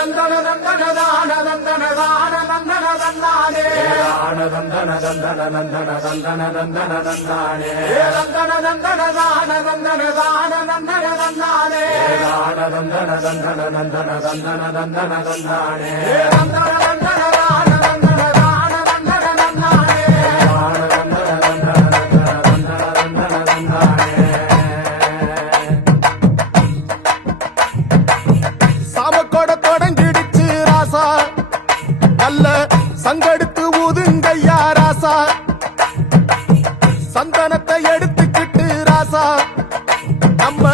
தந்தன தந்தன தான தந்தன தான தந்தன தந்தானே தந்தன தந்தன தந்தன தந்தன தந்தன தந்தானே தந்தன தந்தன தான தந்தன தான தந்தன தந்தானே தந்தன தந்தன தந்தன தந்தன தந்தன தந்தானே தந்தன தந்தன தான தந்தன தான தந்தன தந்தானே தந்தன தந்தன தந்தன தந்தன தந்தானே சாமக்கோட தொடங்கிடுச்சு ராசா நல்ல சங்கெடுத்து ஊதுங்கய்யா ராசா சந்தனத்தை எடுத்துக்கிட்டு ராசா நம்ம